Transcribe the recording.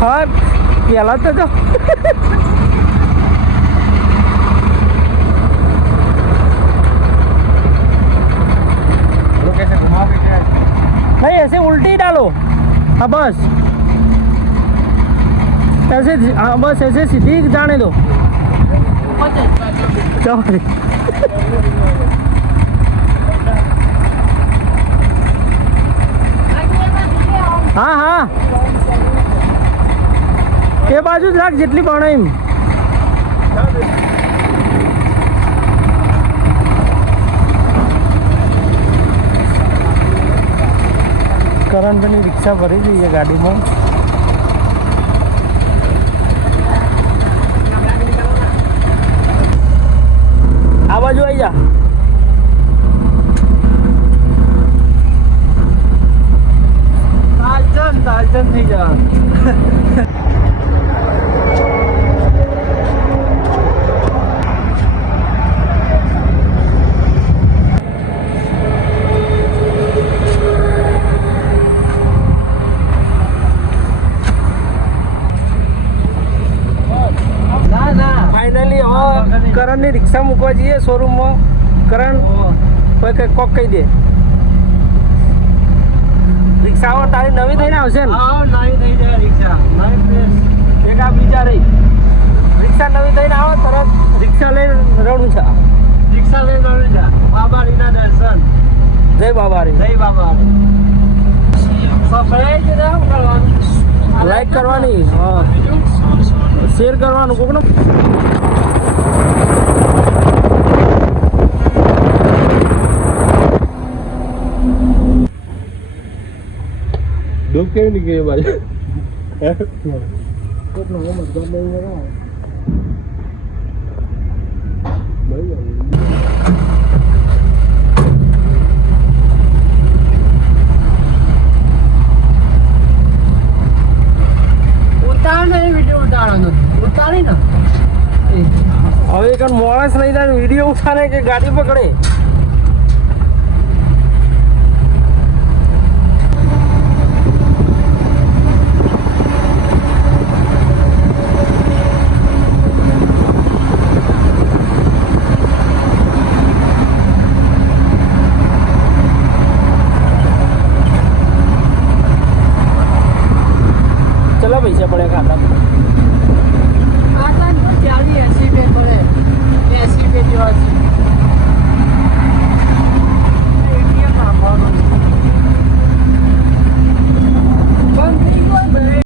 हाँ प्याला तो दो नहीं ऐसे उल्टी डालो। हाँ बस। ऐसे हाँ बस ऐसे सीधी जाने दो। चौड़ी એ બાજુ જ રાખ જેટલી પણ એમ. કરંટની રિક્ષા ભરી જઈએ ગાડીમાં. આ બાજુ આવી જા. તાલચંદ તાલચંદ થઈ જા. હવે રિક્ષા મૂકવા જઈએ શોરૂમમાં કરણ કોઈ કઈ કોક કહી દે. રિક્ષાઓ તારી નવી થઈને આવશે ને? નવી થઈ જાય રિક્ષા. એક આ બીજા રહી. રિક્ષા નવી થઈને આવો તરત રિક્ષા લઈને રડું છે. રિક્ષા લઈને રડું જા બાબારીના દર્શન. જય બાબા રી જય બાબા સફાઈ જ ના કરવાનું લાઈક કરવાની હા. શેર કરવાનું કોકને ડૂબ કેવી નીકળી બાજુ? ઉતાર ને વીડિયો ઉતારવાનો ઉતારી ને હવે એક માણસ લઈ જાય વીડિયો ઉઠાને કે ગાડી પકડે. ચલો પૈસા પડે ખાતા.